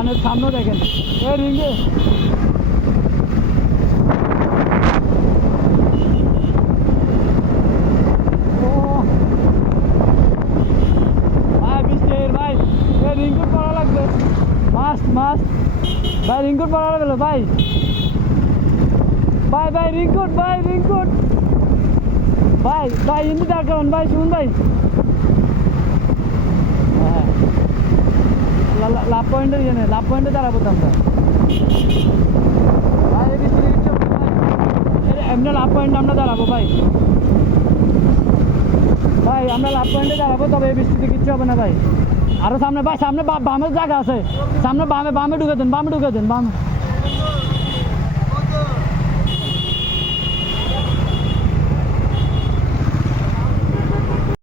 কানের সামনেও দেখেন এ রিঙ্গে ভাই বৃষ্টির ভাই এ রিঙ্কুট পড়া লাগবে মাস্ট মাস্ট ভাই রিঙ্কুট পড়া লাগলো ভাই ভাই ভাই রিঙ্কুট ভাই রিঙ্কুট ভাই ভাই হিন্দি দাঁড় করান ভাই শুনুন ভাই হ্যাঁ লাভ পয়েন্টের ইয়ে লাভ পয়েন্টে দাঁড়াবো তো আমরা ভাই এমনি লাভ পয়েন্টে আমরা দাঁড়াবো ভাই ভাই আমরা লাভ পয়েন্টে দাঁড়াবো তবে এই বৃষ্টিতে কিচ্ছু হবে না ভাই আরো সামনে ভাই সামনে বামের জায়গা আছে সামনে বামে ঢুকে দেন বামে